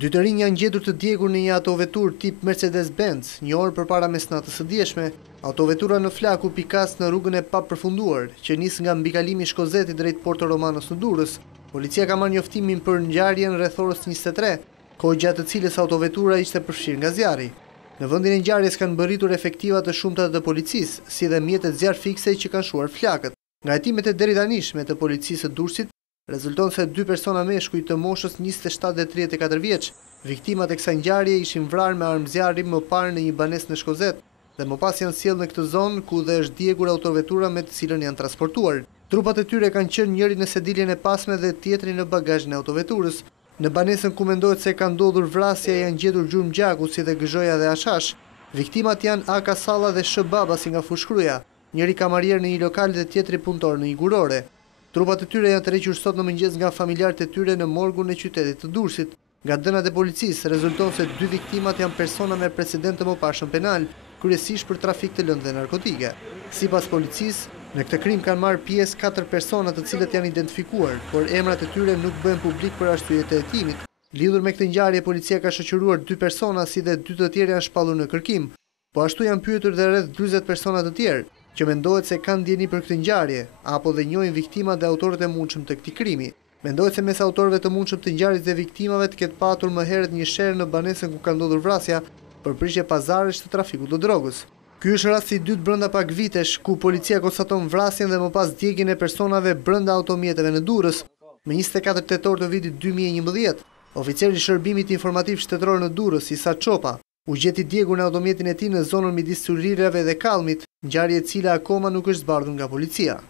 Dy të rinj janë gjetur të djegur në një autovetur tip Mercedes-Benz, një orë përpara mesnatës së dieshme. Autovetura në flak u pikas në rrugën e papërfunduar, që nis nga mbikalimi Shkozeti drejt Porto Romanos në Durrës. Policia ka marrë njoftimin për ngjarjen rreth orës 23, kohë gjatë të cilës autovetura ishte përfshirë nga zjarri. Në vendin e ngjarjes kanë mbërritur efektiva të shumta të policisë, si dhe mjetet zjarr fikse që kanë shuar flakët. Nga hetimet e deri tanishme të policisë së Durrësit, rezulton se dy persona meshkuj të moshës 27 dhe 34 vjeç, viktimat e kësaj ngjarje ishin vrarë me armë zjarri më parë në një banesë në Shkozet dhe më pas janë sjellë në këtë zonë ku dhe është djegur autovetura me të cilën janë transportuar. Trupat e tyre kanë qenë njëri në sediljen e pasme dhe tjetri në bagazhin e autoveturës. Në banesën ku mendohet se ka ndodhur vrasja janë gjetur gjurmë gjaku si dhe gëzhoja dhe hashash. Viktimat janë Aka Salla dhe Sh Babasi nga Fushkruja, njëri kamarier në një lokal dhe tjetri punëtor në një gurore. Trupat e tyre janë tërhequr sot në mëngjes nga familjarët e tyre në morgun e qytetit të Durrësit. Nga dënat e policisë rezulton se dy viktimat janë persona me precedent të mëparshëm penal, kryesisht për trafik të lëndëve narkotike. Sipas policisë, në këtë krim kanë marrë pjesë 4 persona të cilët janë identifikuar, por emrat e tyre nuk bëhen publik për arsye të hetimit. Lidhur me këtë ngjarje, policia ka shoqëruar 2 persona si dhe 2 të tjerë janë shpallur në kërkim, po ashtu janë pyetur dhe rreth 40 persona të tjerë, që mendohet se kanë ndjeni për këtë ngjarje, apo dhe njohin viktimat dhe autorët e mundshëm të këtij krimi. Mendohet se mes autorëve të mundshëm të ngjarjes dhe viktimave të ketë patur më herët një sherrë në banesën ku ka ndodhur vrasja për prishje pazarësh të trafikut të drogës. Ky është rasti i dytë brenda pak vitesh ku policia konstaton vrasjen dhe më pas djegjen e personave brenda automjeteve në Durrës. Më 24 tetor të vitit 2011, oficeri i shërbimit informativ shtetëror në Durrës, Isa Çopa, u gjeti djegur në automjetin e tij në zonën midis Surirave dhe Kallmit, ngjarje e cila akoma nuk është zbardhur nga policia.